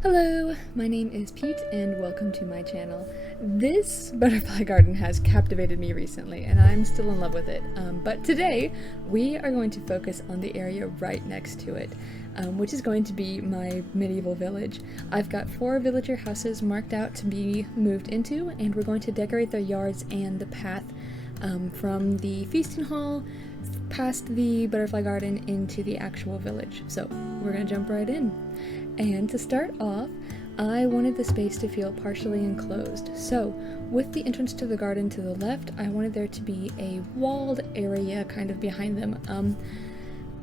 Hello, my name is Pete and welcome to my channel. This butterfly garden has captivated me recently and I'm still in love with it, but today we are going to focus on the area right next to it, which is going to be my medieval village. I've got 4 villager houses marked out to be moved into, and we're going to decorate their yards and the path from the feasting hall past the butterfly garden into the actual village. So we're gonna jump right in. And to start off, I wanted the space to feel partially enclosed. So with the entrance to the garden to the left, I wanted there to be a walled area kind of behind them.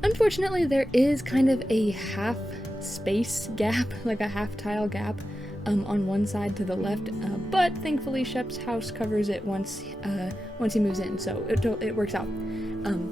Unfortunately, there is kind of a half space gap, like a half tile gap on one side to the left, but thankfully Shep's house covers it once he moves in, so it works out.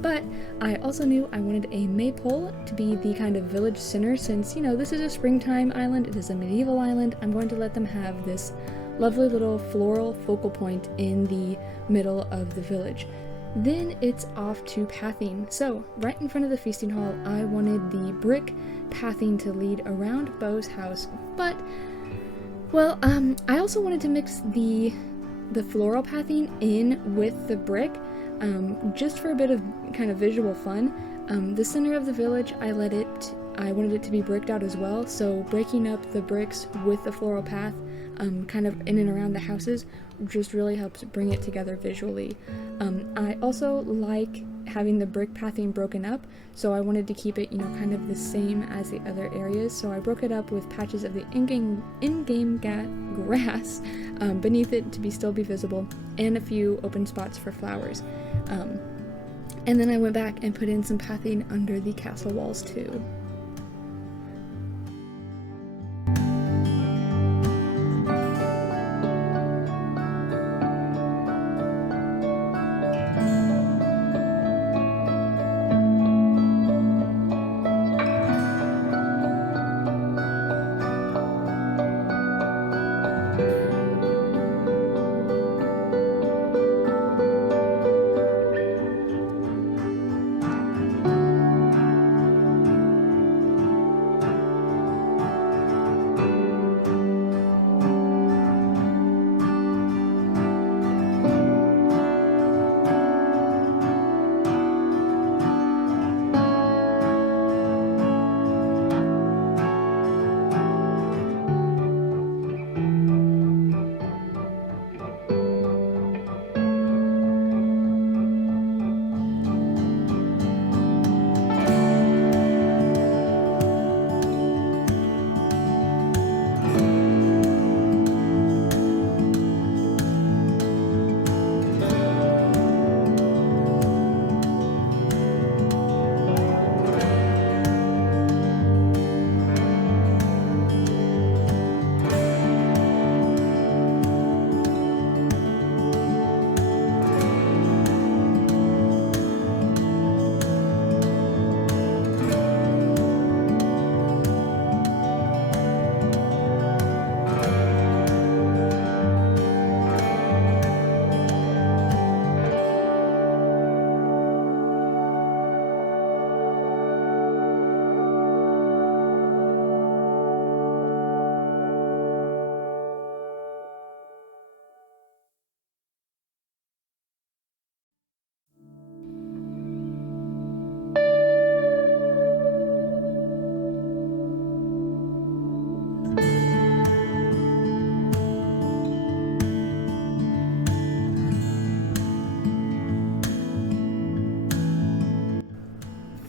But I also knew I wanted a maypole to be the kind of village center, since, you know, this is a springtime island, it is a medieval island. I'm going to let them have this lovely little floral focal point in the middle of the village. Then it's off to pathing. So right in front of the feasting hall, I wanted the brick pathing to lead around Beau's house, but well, I also wanted to mix the floral pathing in with the brick, just for a bit of kind of visual fun. The center of the village, I wanted it to be bricked out as well, so breaking up the bricks with the floral path, kind of in and around the houses, just really helps bring it together visually. I also like having the brick pathing broken up, so I wanted to keep it, you know, kind of the same as the other areas, so I broke it up with patches of the in-game grass beneath it to still be visible, and a few open spots for flowers. And then I went back and put in some pathing under the castle walls too.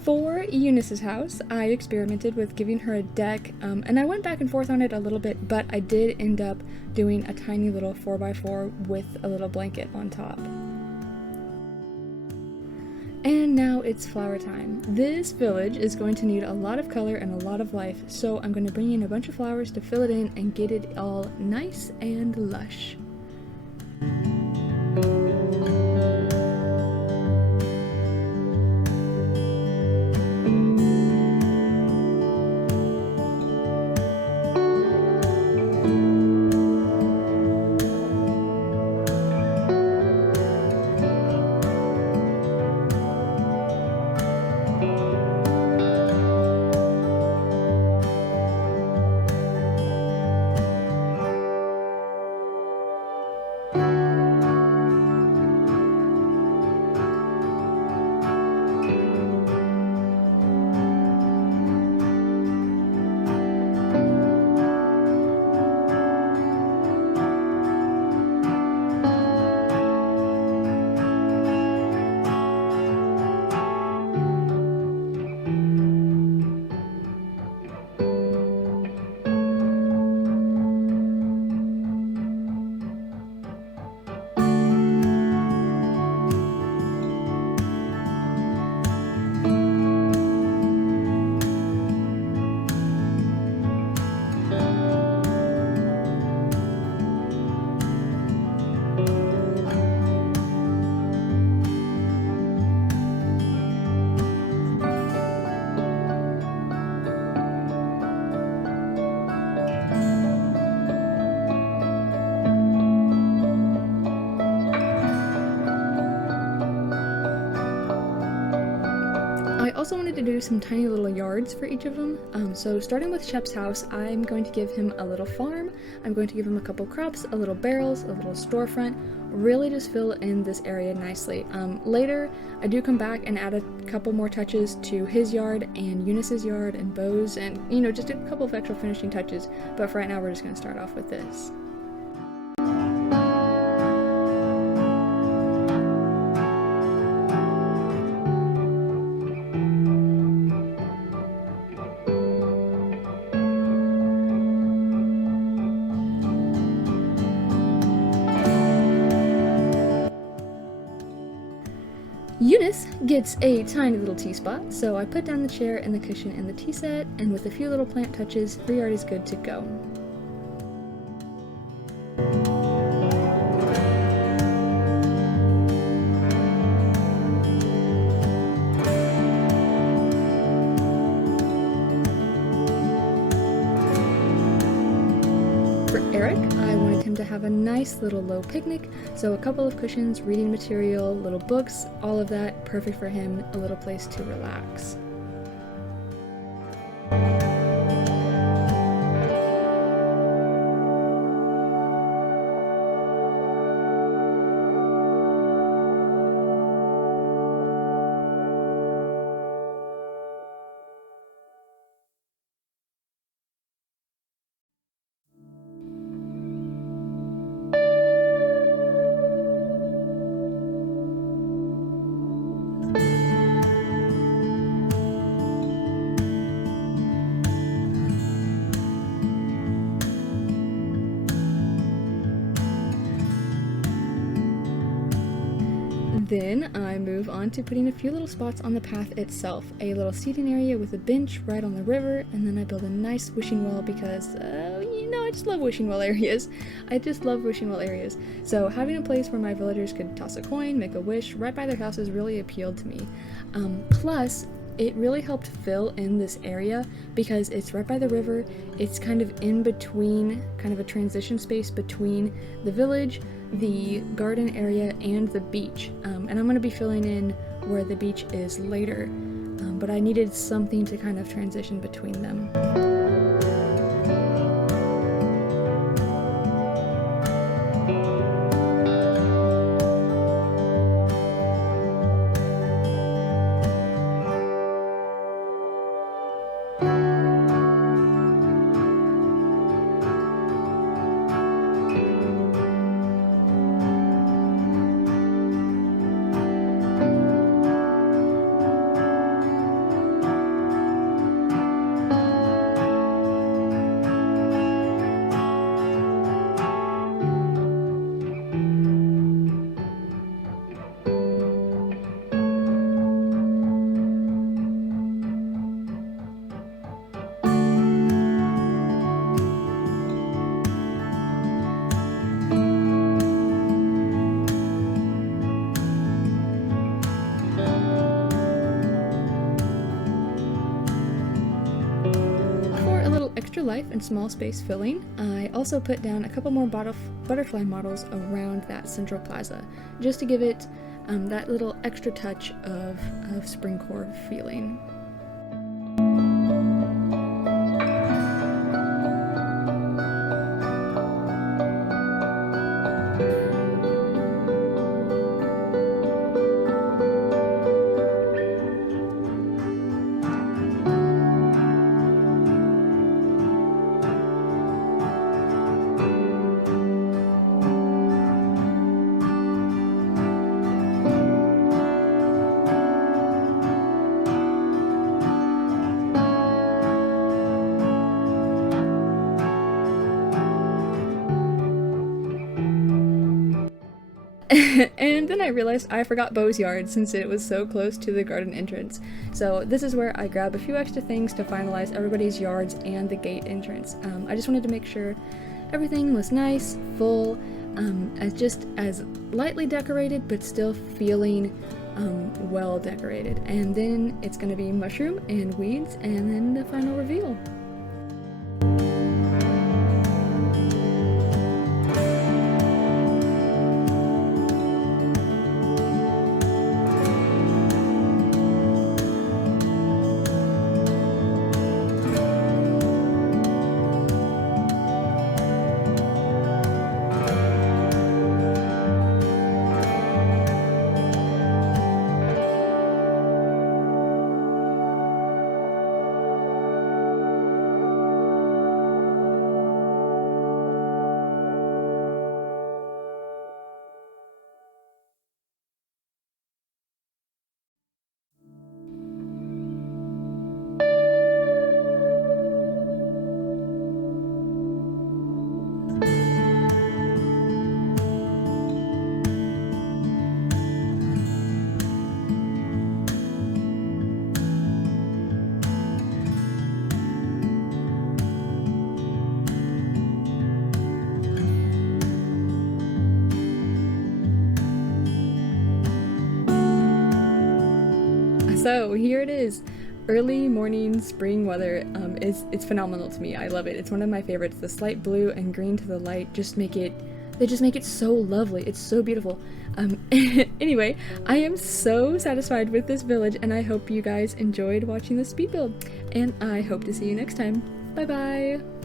For Eunice's house, I experimented with giving her a deck, and I went back and forth on it a little bit, but I did end up doing a tiny little 4x4 with a little blanket on top. And now it's flower time. This village is going to need a lot of color and a lot of life, so I'm going to bring in a bunch of flowers to fill it in and get it all nice and lush. decided to do some tiny little yards for each of them. So starting with Shep's house, I'm going to give him a little farm. I'm going to give him a couple crops, a little barrels, a little storefront, really just fill in this area nicely. Later, I do come back and add a couple more touches to his yard and Eunice's yard and Beau's, and you know, just a couple of extra finishing touches, but for right now we're just going to start off with this. Eunice gets a tiny little tea spot, so I put down the chair and the cushion and the tea set, and with a few little plant touches, her yard is good to go. For Erik, I wanted him to have a nice little low picnic, so a couple of cushions, reading material, little books, all of that, perfect for him, a little place to relax. Then I move on to putting a few little spots on the path itself, a little seating area with a bench right on the river, and then I build a nice wishing well because, you know, I just love wishing well areas. I just love wishing well areas. So having a place where my villagers could toss a coin, make a wish, right by their houses really appealed to me. Plus, it really helped fill in this area because it's right by the river. It's kind of in between, kind of a transition space between the village, the garden area, and the beach. And I'm going to be filling in where the beach is later, but I needed something to kind of transition between them. Extra life and small space filling, I also put down a couple more butterfly models around that central plaza, just to give it that little extra touch of Springcore feeling. And then I realized I forgot Beau's yard since it was so close to the garden entrance. So this is where I grab a few extra things to finalize everybody's yards and the gate entrance. I just wanted to make sure everything was nice, full, as lightly decorated but still feeling well decorated. And then it's going to be mushroom and weeds and then the final reveal. So here it is. Early morning spring weather. It's phenomenal to me. I love it. It's one of my favorites. The slight blue and green to the light just make it so lovely. It's so beautiful. Anyway, I am so satisfied with this village, and I hope you guys enjoyed watching the speed build, and I hope to see you next time. Bye bye!